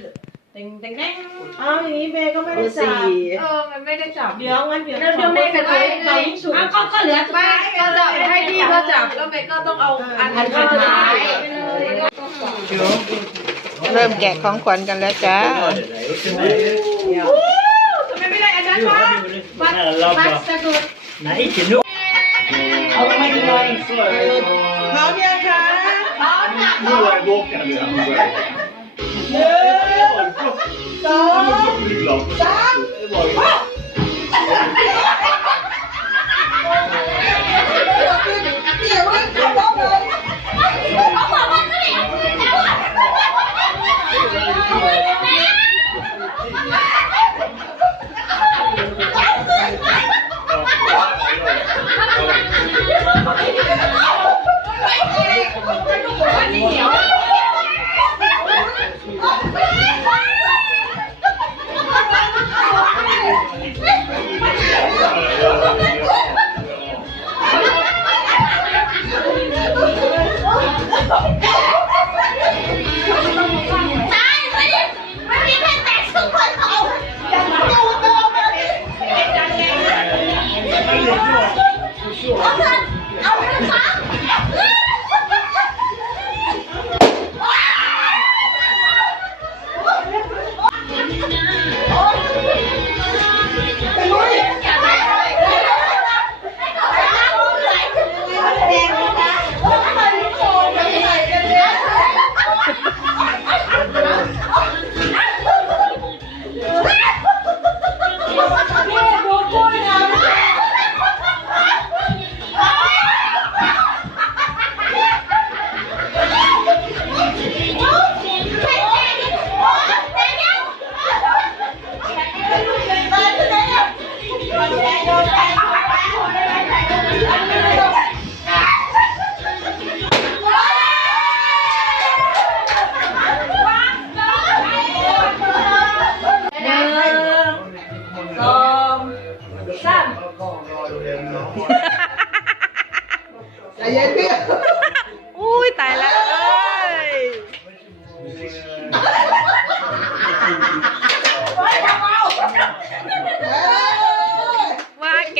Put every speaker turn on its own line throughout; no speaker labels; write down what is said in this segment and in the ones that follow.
เอาสิเต็งเต็งเต็ง
เอาอย่างนี้เมย์ก็ไม่ได้จับ
เออ มันไม่ได้จับ
เดี๋ยวงั้นเดี๋ยว
เดี๋ยวเดี๋ยวเมย์จะไปไปสุดก็ก็เหลือไปก็จับให้ดีก็จับแล้วเมย์ก็ต้องเอาอันสุดท้ายไปเลย
เริ่มแกะของขวัญกันแล้วจ้า
ทำไมไม่ได้อันนั้นวะบัตรบัตรสะดุด
Nej, ikke nå.
เอาไม่เลย
พร้อมยังคะ
Nå er jeg våken. Ja.
หนึ่งสอง
Blir glad. Det var jo
เดี๋ยวเดี๋ยวเข้าเลย
ส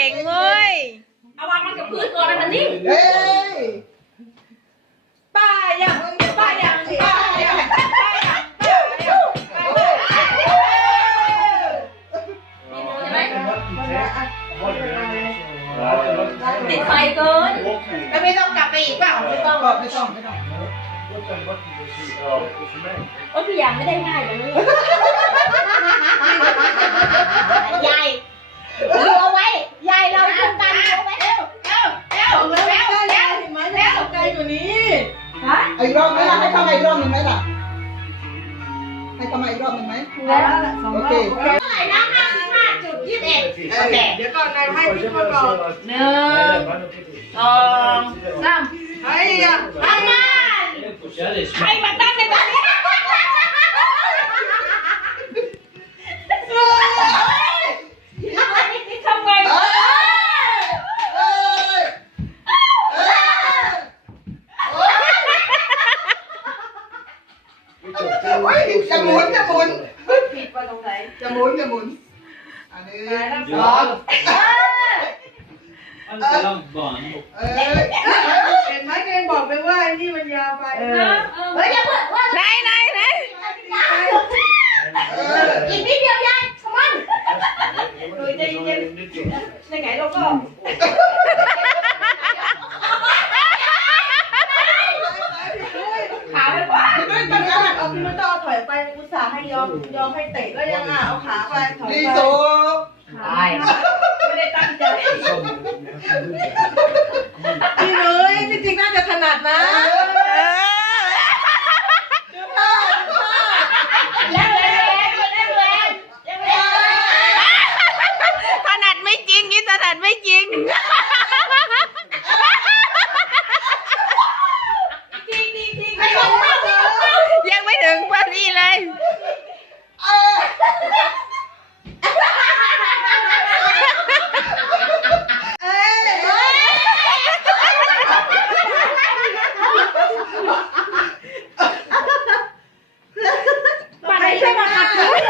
ก่งเว้ย
เอาวางมันกับพื้นก่อนนะมันนิ่ง
เฮ้ย
ป้ายังป้ายังป้ายังป้ายังป้ายังใช่ไหมติดไฟเกิน
แล้วไม่ต้องกลับไปอีกเปล่าไม่ต้องไม่ต้องไม่ต้อง
โอ้ยพี่ยางไม่ได้ง่ายเลยยายเอาไว้ย เอา
อีกรอบไหมล่ะให้เข้ามาอีกรอบหนึ่งไหมล่ะให้เข้ามาอีกรอบหนึ่งไหมโอเค
เท่าไหร่นะห้าสิบห้าจุดยี่สิบเอ็ด
โอเคเดี๋ยวก่อนนายให้พี่คนก่อน
หนึ่งสองสาม
เฮ้ยอะ
ทำงานใครมาตั้งในตอนนี้ทำไง
เอ้ยเอ้ยเอ้ยโอ้ยจะหมุนจะหมุน
ผิดไปตรงไหน
จะหมุนจะหมุนอันนี้สอง
Allt langt barn.
เอ้ยเห็นไหมเองบอกไปว่าไอ้นี่มันยาวไปเออ
เฮ้ยอย่าเพิ่งว่า
ไหนไหนไหน
อี
กนิดเดียวยายสมันดูใจเย็นในไงเราก็
ยอมให้เตะก็ยังอะเอาขาไปถอย
ดี
ไป
โซ
ตายไม่ได้ตั้งใจ
พี่เลยจริงๆน่าจะถนัดนะ
เออ
ดูท่าดูท่า
แล้วแรงแล้วแรงแล้วแรง
ถนัดไม่จริงนี่ถนัดไม่จริง
จริงจริงจริงไม่ต้องเข้าไม่ต้องเข้า
ยังไม่ถึงพอดีเลย
เออเอ้ย
มาไหนใช่มาขัดขืน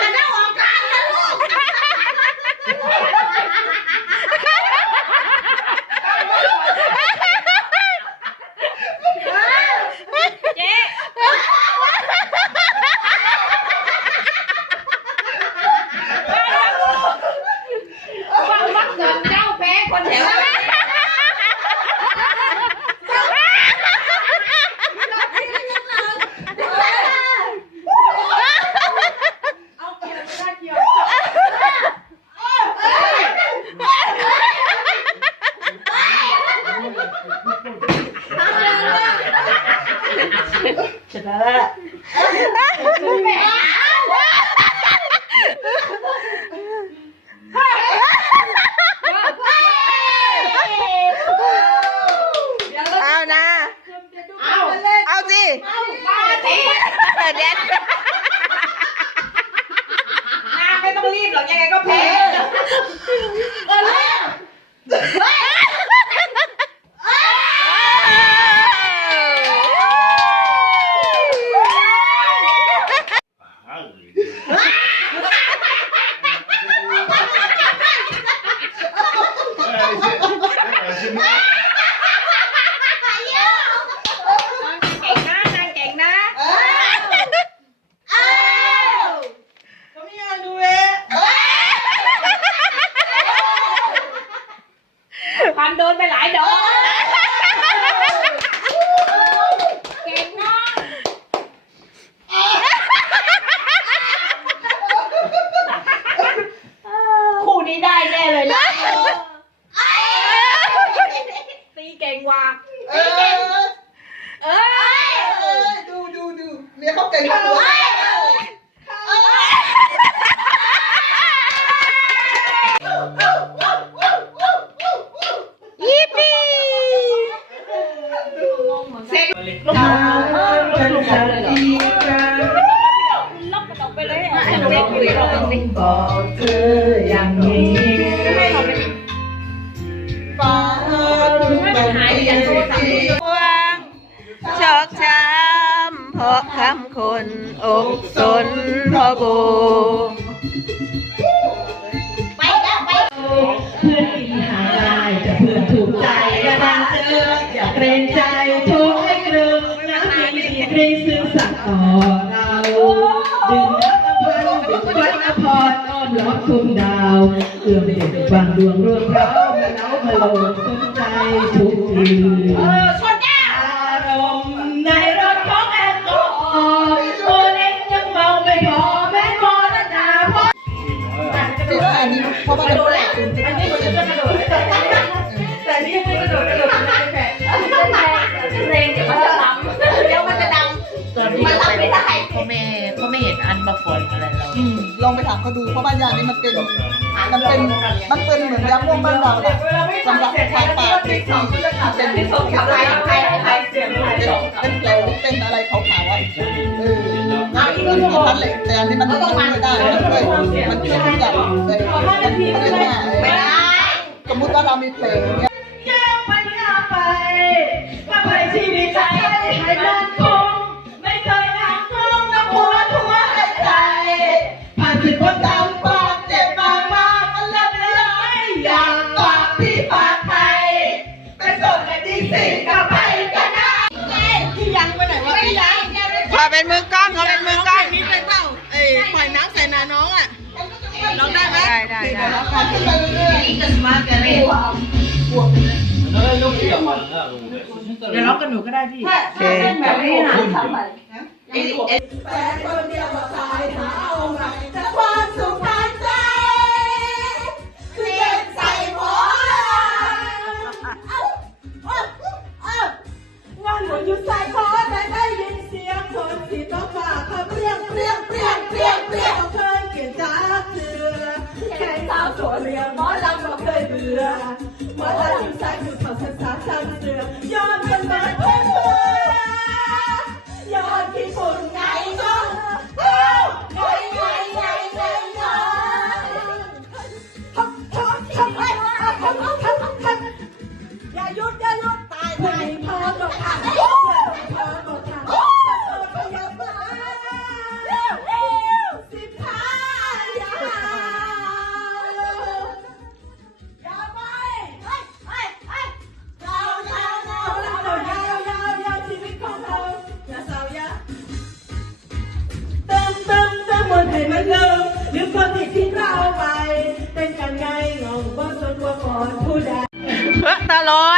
จะได้ออกข้างนะลูก เจ๊ฟังมักเกิดเจ้าแพ้คนแถวนั้น
เอาเกี่ยวไม่ได้เกี่ยว ชนะแล้ว
เอานะ
เอา
เอาสิ
มาสิ
เด็ด
นาไม่ต้องรีบหรอกยังไงก็แพ้ เออแล้ว เก่งนะนางเก่งนะ
เอ้ยเขาไม่ยอมดูเว้ย
พั นโด
ทุ
ก
คนที่
วางชอกช้ำเพราะคำคนอกสนพอโบ
ไปแล้วไป
เพื่อนกินหาได้จะเพื่อนถูกใจก็ดังเจออย่าเกรงใจทุกให้กรึมน้ำมีเรีซึ้งสักต่อเราดึงน้ำพันดึงพันอภรอ้อนล้อมทุ่งดาวเอื้อมเด็ดบางดวงร่วงเรา มาเล้ามาโลงสนใจทุกที
เออชนจ้า
อารมณ์ในรถของแอลกอล์ตัวเล็กยังเมาไม่พอแม่มอระดาพ่อที่ว่าอันนี้เพราะว่า อง
ไป
ถามเขาดูเพราะบ้านยานี่มันเป็นมันเป็นมันเป็นเหมือนยาม่วงบ้านเราแหละสำหรับทางปาเป็นเป็นเป็น
กับใครใครใครเสียงใครสอง
เป็นแผลหรือเป็นอะไรเขาวๆอะเออมันมีพันเหล็กแต่อันนี้มันมันไม่ได้มันช่วยมันช่วยทุกอย่างเลยมันเรียกว่าเอ
ไม่ได้
สมมติว่าเรามีเพลงเนี้ย
พอเป็นมือกล้องเขาเป็นมือกล้อง
นี้เป็นเปล่าเอ้ปอยน้ำใส่นาน้องอะน้อได้ไหม
ได้ได้ได้
เดี๋
ยวร้องกันหนูก็ได้พี่
โอเค
แบบนี้นะ
แปดคนเดียวก็ตายหาเอาไงแต่ความสุข อยู่ใส่คอแต่ได้ยินเสียงคนที่ต้องฝ่าคำเรียงเรียงเรียงเรียงเรียงเคยเกลียดจ้าเสือแค่สาวตันียงหมอลำก็เคยเบื่อ บ่สนว่าก่อนผู้ใด
ตลอด